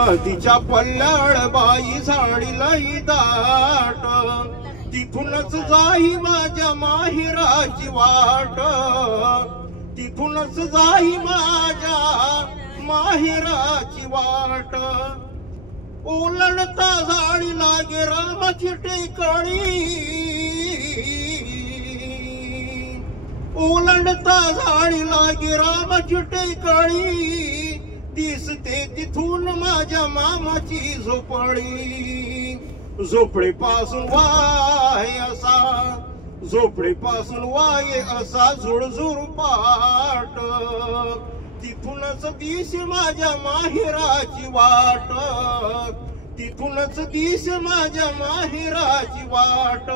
नदीच्या पल्ल्याड बाई झाडी लई दाट, तिथूनच जाई माझ्या माहेराची वाट, तिथूनच जाई माझ्या माहेराची वाट. ओलंडता झाडी लागे रामाची टेकडी, ओलंडता झाडी लागे रामाची टेकडी, दिसते तिथून माझ्या मामाची झोपडी. झोपडीपासून वाय असा, झोपडीपासून वाय असा झुळझुळ पाट, तिथूनच दिस माझ्या माहेराची वाट, तिथूनच दिस माझ्या माहेराची वाट.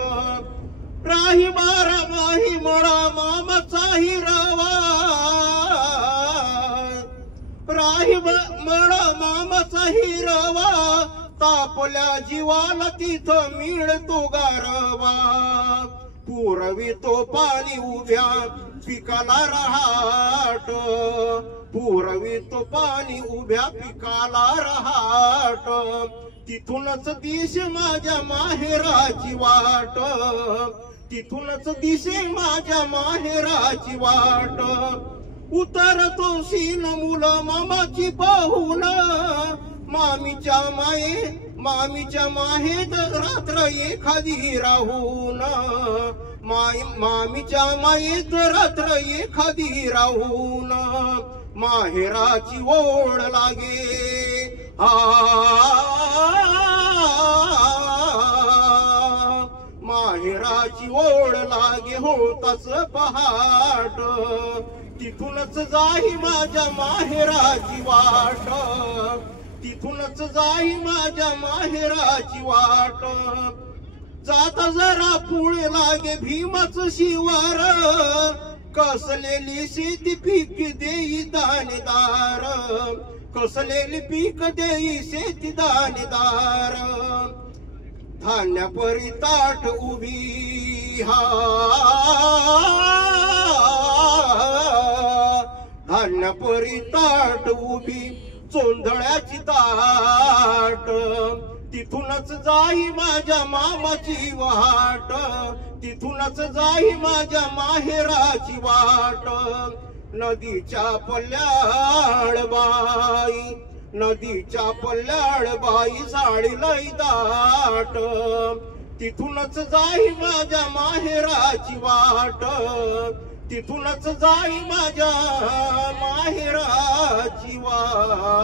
राही बारा माही मळा मामाचाही रवा, राही मळा मामाचाही रवा, तापल्या जीवाला तिथं मिळतो गारवा. पुरवितो पाणी उभ्या पिकाला रहाट, पुरवितो पाणी उभ्या पिकाला रहाट, तिथूनच दिसे माझ्या माहेराची वाट, तिथूनच दिसे माझ्या माहेराची वाट. उतरतो सीन मुलं मामाची पाहून, मामीच्या माहेत रात्र एखादी राहून, मामीच्या मायेत रात्र एखादी राहून, माहेराची ओढ लागे माहेराची ओढ लागे होताच पहाट, तिथूनच जाई माझ्या माहेराची वाट, तिथूनच जाई माझ्या माहेराची वाट. जाता जरा पुढे लागे भीमाच शिवार, कसलेली शेती पीक देई दाणेदार, कसलेली पीक देई शेती दाणेदार. धान्य परी ताट उभी धान्य परी ताट उभी, चोंधळ्याची ताट, तिथूनच जाई माझ्या मामाची वाट, तिथूनच जाई माझ्या माहेराची वाट. नदीच्या पल्ल्याड बाई, नदीच्या पल्ल्याड बाई झाडी लई दाट, तिथूनच जाई माझ्या माहेराची वाट, तिथूनच जाई माझ्या माहेराची वाट.